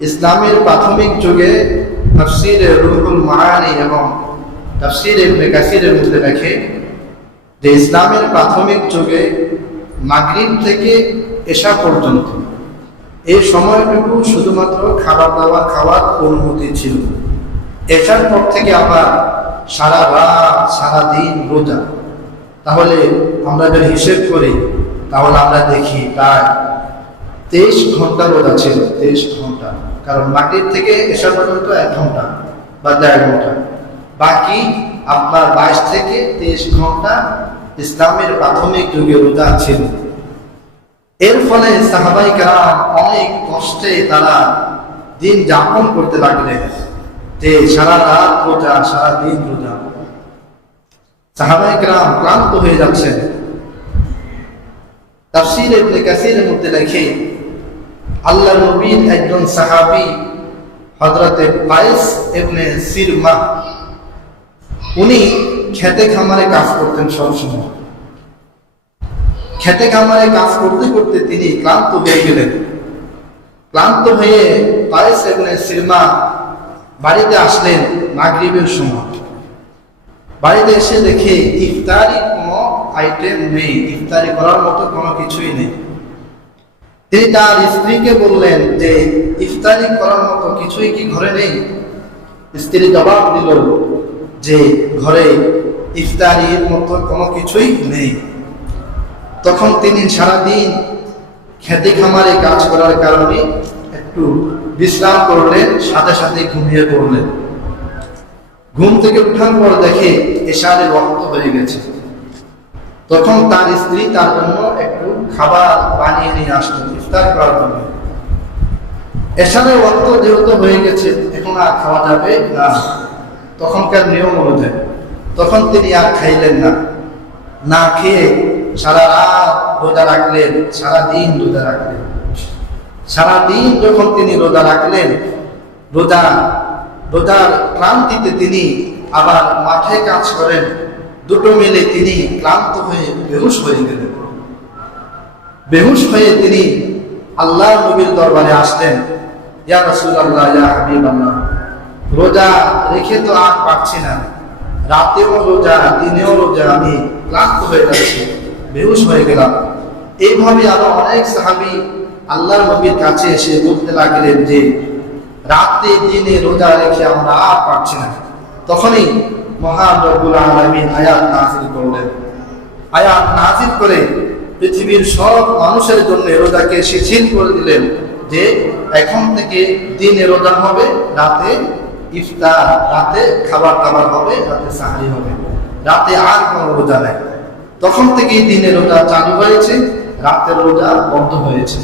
ইসলামের প্রাথমিক যুগে তাফসীরে রুহুল মাআনি এবং তাফসীর ইবনে কাসিরের মধ্যে লেখে যে ইসলামের প্রাথমিক যুগে মাগরিব থেকে এশা পর্যন্ত এই সময়টুকু শুধুমাত্র খাবার দাবার খাওয়ার অনুমতি ছিল। এশার পর থেকে আবার সারা রাত সারা দিন রোজা। তাহলে আমরা যদি হিসেব করি তাহলে আমরা দেখি প্রায় 23 ঘন্টা রোজা ছিল। 23 ঘন্টা, কারণ মাগরিব থেকে এশা পর্যন্ত 1 ঘন্টা বা 1.5 ঘন্টা, বাকি আপনার 22 থেকে 23 ঘন্টা ইসলামের প্রাথমিক যুগে রোজা ছিল। এর ফলে সাহাবায়ে কেরাম অনেক কষ্টে তারা দিন যাপন করতে লাগলেন, যে সারা রাত রোজা সারা দিন রোজা। সাহাবায়ে কেরাম ক্লান্ত হয়ে যাচ্ছেন। তাফসীর ইবনে কাসিরের মধ্যে লেখে আল্লাহর নবীর একজন সাহাবী হযরতে কায়েস ইবনে সিরমা, উনি খেতে খামারে কাজ করতেন সবসময়। খেতে খামারে কাজ করতে করতে তিনি ক্লান্ত হয়ে গেলেন। ক্লান্ত হয়ে কায়েস ইবনে সিরমা বাড়িতে আসলেন মাগরিবের সময়। বাড়িতে এসে দেখে ইফতারি কোনো আইটেম নেই, ইফতারি করার মতো কোনো কিছুই নেই। তিনি তার স্ত্রীকে বললেন যে ইফতারি করার মতো কিছুই কি ঘরে নেই? স্ত্রী জবাব দিল যে ঘরে ইফতারির মতো কোনো কিছুই নেই। তখন তিনি সারাদিন খেতে খামারে কাজ করার কারণে একটু বিশ্রাম করলেন, সাথে সাথে ঘুমিয়ে পড়লেন। ঘুম থেকে উঠার পর দেখে এশারের ওয়াক্ত হয়ে গেছে। তখন তার স্ত্রী তার জন্য একটু খাবার বানিয়ে নিয়ে আসলেন ইফতার করার জন্য। এশারের ওয়াক্ত যেহেতু হয়ে গেছে, এখন আর খাওয়া যাবে না, তখনকার নিয়ম অনুযায়ী। তখন তিনি আর খাইলেন না, না খেয়ে সারা রাত রোজা রাখলেন, সারাদিন রোজা রাখলেন। সারাদিন যখন তিনি রোজা রাখলেন, রোজার ক্লান্তিতে তিনি আবার মাঠে কাজ করেন, দুটো মিলে তিনি ক্লান্ত হয়ে বেহুশ হয়ে গেলেন। বেহুশ হয়ে তিনি আল্লাহর নবীর দরবারে আসলেন, ইয়া রাসূলুল্লাহ, ইয়া হাবিবাল্লাহ, রোজা রেখে তো আর পারছি না, রাতেও রোজা দিনেও রোজা, আমি ক্লান্ত হয়ে যাচ্ছি, বেহুশ হয়ে গেলাম। এইভাবে আরো অনেক সাহাবী আল্লাহর নবীর কাছে এসে বলতে লাগলেন যে রাতে দিনে রোজা রেখে আমরা আর পারছি না। তখনই মহান রব্বুল আলামিন আয়াত নাযিল করলেন। আয়াত নাযিল করে পৃথিবীর সব মানুষের জন্য রোজাকে শিথিল করে দিলেন, যে এখন থেকে দিনে রোজা হবে, রাতে ইফতার, রাতে খাবার দাবার হবে, রাতে সাহরি হবে, রাতে আর কোনো রোজা নেই। তখন থেকেই দিনে রোজা চালু হয়েছে, রাতের রোজা বন্ধ হয়েছে।